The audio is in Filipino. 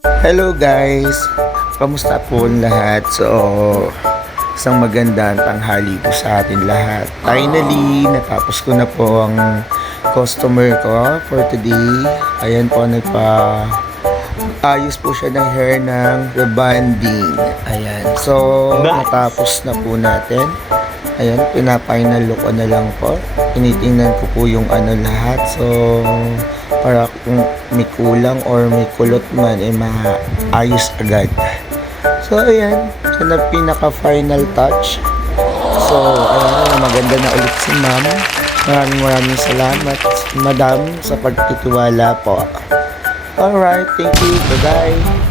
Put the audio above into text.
Hello guys! Kamusta po ang lahat? So, isang magandang tanghali po sa atin lahat. Finally, natapos ko na po ang customer ko for today. Ayan po, ayos po siya ng hair ng rebonding. Ayan. So, natapos na po natin. Ayan, pina-final look ko na lang po. Tinitingnan ko po yung lahat. So, para kung may kulang or may kulot man, maayos agad. So, ayan. Siya na pinaka-final touch. So, ayan, maganda na ulit si ma'am. Maraming salamat, madam, sa pagtitiwala po. Alright, thank you. Bye-bye.